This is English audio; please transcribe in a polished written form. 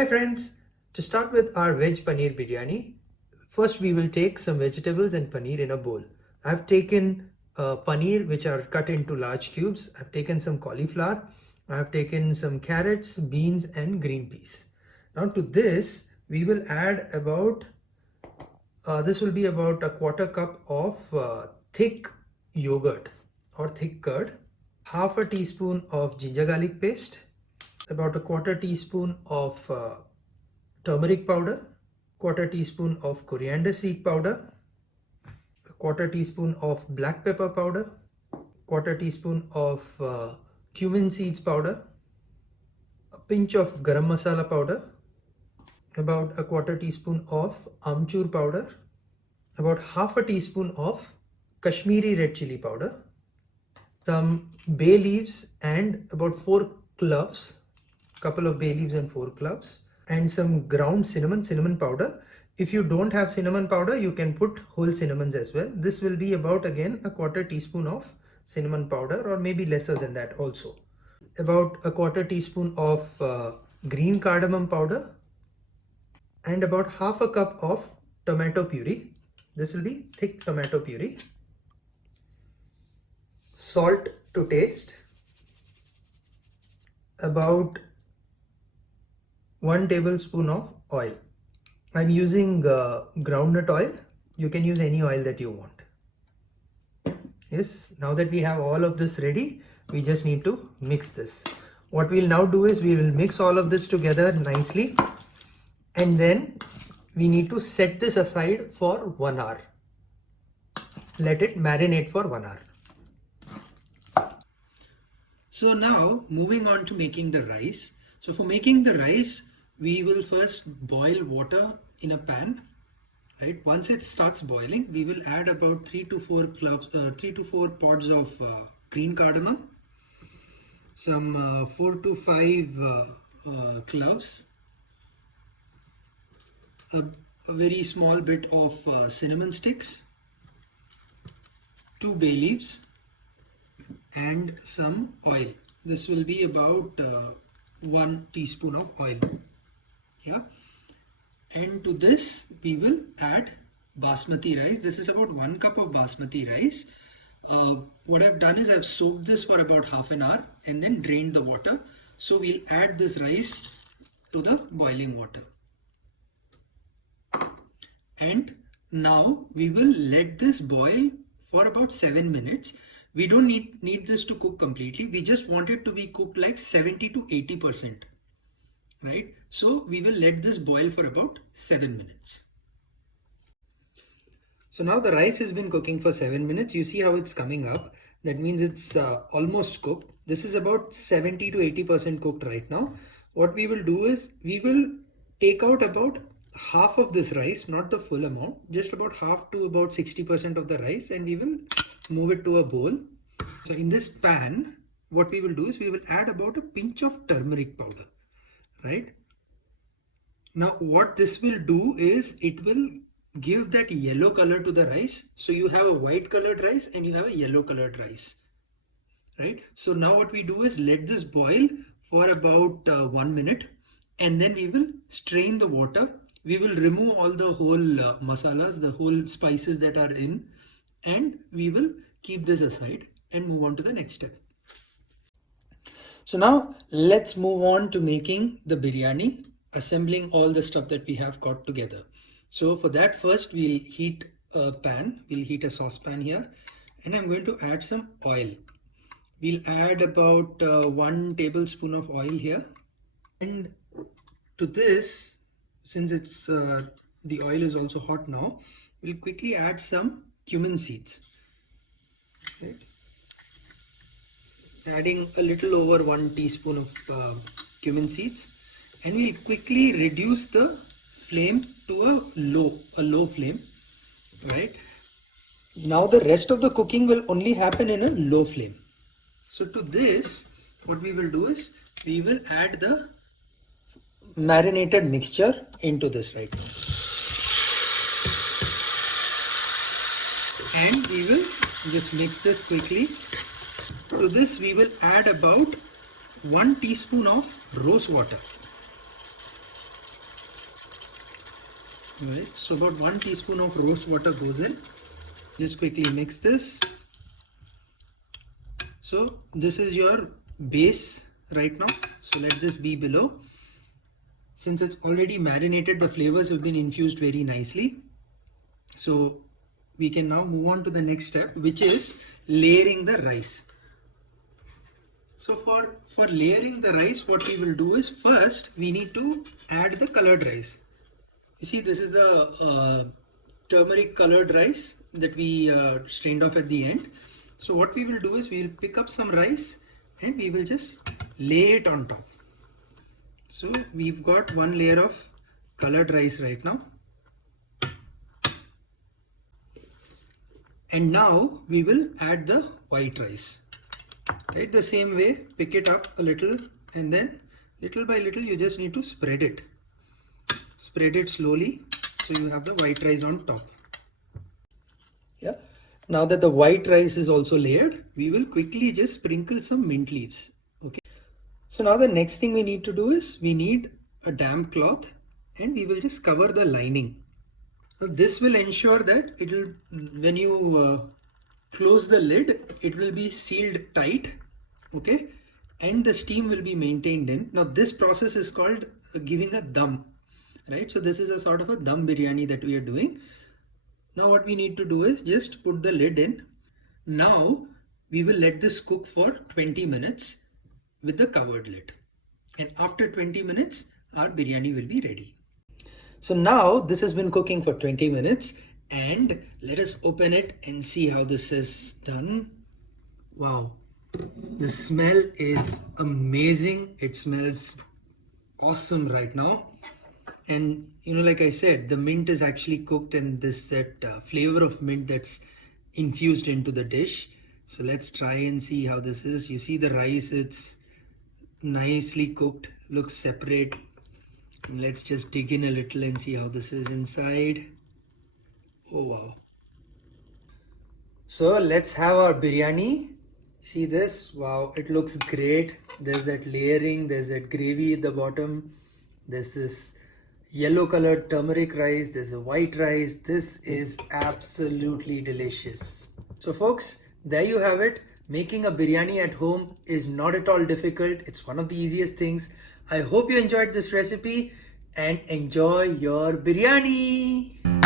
Hi friends, to start with our veg paneer biryani, first we will take some vegetables and paneer in a bowl. I've taken paneer which are cut into large cubes. I've taken some cauliflower. I've taken some carrots, beans and green peas. Now to this we will add about, this will be about a quarter cup of thick yogurt or thick curd, half a teaspoon of ginger garlic paste, about a quarter teaspoon of turmeric powder, quarter teaspoon of coriander seed powder, a quarter teaspoon of black pepper powder, quarter teaspoon of cumin seeds powder, a pinch of garam masala powder, about a quarter teaspoon of amchur powder, about half a teaspoon of Kashmiri red chili powder, some bay leaves and about 4 cloves, couple of bay leaves and 4 cloves, and some ground cinnamon powder. If you don't have cinnamon powder, you can put whole cinnamons as well. This will be about again a quarter teaspoon of cinnamon powder, or maybe lesser than that also. About a quarter teaspoon of green cardamom powder, and about half a cup of tomato puree. This will be thick tomato puree. Salt to taste. About 1 tablespoon of oil. I'm using groundnut oil. You can use any oil that you want. Yes, now that we have all of this ready, we just need to mix this. What we'll now do is we will mix all of this together nicely, and then we need to set this aside for 1 hour. Let it marinate for 1 hour. So now moving on to making the rice. So for making the rice, we will first boil water in a pan, right? Once it starts boiling, we will add about 3 to 4 pods of green cardamom, some 4 to 5 cloves, a very small bit of cinnamon sticks, 2 bay leaves, and some oil. This will be about 1 teaspoon of oil. Yeah, and to this we will add basmati rice. This is about 1 cup of basmati rice. What I've done is I've soaked this for about half an hour and then drained the water. So we'll add this rice to the boiling water. And now we will let this boil for about 7 minutes. We don't need this to cook completely. We just want it to be cooked like 70 to 80%. Right? So we will let this boil for about 7 minutes. So now the rice has been cooking for 7 minutes. You see how it's coming up. That means it's almost cooked. This is about 70 to 80% cooked right now. What we will do is we will take out about half of this rice, not the full amount, just about half to about 60% of the rice, and we will move it to a bowl. So in this pan, what we will do is we will add about a pinch of turmeric powder, right? Now what this will do is it will give that yellow color to the rice. So you have a white colored rice and you have a yellow colored rice, right? So now what we do is let this boil for about 1 minute, and then we will strain the water. We will remove all the whole masalas, the whole spices that are in, and we will keep this aside and move on to the next step. So now let's move on to making the biryani, assembling all the stuff that we have got together. So for that, first we'll heat a pan. We'll heat a saucepan here, and I'm going to add some oil. We'll add about 1 tablespoon of oil here, and to this, since it's the oil is also hot now, we'll quickly add some cumin seeds. Right. Adding a little over 1 teaspoon of cumin seeds, and we'll quickly reduce the flame to a low flame. Right. Now the rest of the cooking will only happen in a low flame. So to this, what we will do is we will add the marinated mixture into this right now, and we will just mix this quickly. To this we will add about 1 teaspoon of rose water. Alright, so about 1 teaspoon of rose water goes in. Just quickly mix this. So this is your base right now. So let this be below. Since it's already marinated, the flavors have been infused very nicely. So we can now move on to the next step, which is layering the rice. So for layering the rice, what we will do is first we need to add the colored rice. You see, this is the turmeric colored rice that we strained off at the end. So what we will do is we will pick up some rice and we will just lay it on top. So we've got one layer of colored rice right now. And now we will add the white rice. Right, the same way, pick it up a little and then little by little you just need to spread it. Spread it slowly so you have the white rice on top. Yeah. Now that the white rice is also layered, we will quickly just sprinkle some mint leaves. Okay. So now the next thing we need to do is we need a damp cloth and we will just cover the lining. Now this will ensure that it will, when you close the lid, it will be sealed tight, okay, and the steam will be maintained in. Now this process is called giving a dum, right? So this is a sort of a dum biryani that we are doing. Now what we need to do is just put the lid in. Now we will let this cook for 20 minutes with the covered lid, and after 20 minutes our biryani will be ready. So now this has been cooking for 20 minutes and let us open it and see how this is done. Wow, the smell is amazing. It smells awesome right now. And you know, like I said, the mint is actually cooked and that flavor of mint that's infused into the dish. So let's try and see how this is. You see the rice, it's nicely cooked, looks separate. Let's just dig in a little and see how this is inside. Oh wow. So let's have our biryani. See this? Wow, it looks great. There's that layering, there's that gravy at the bottom. There's this yellow colored turmeric rice, there's a white rice. This is absolutely delicious. So folks, there you have it. Making a biryani at home is not at all difficult. It's one of the easiest things. I hope you enjoyed this recipe and enjoy your biryani.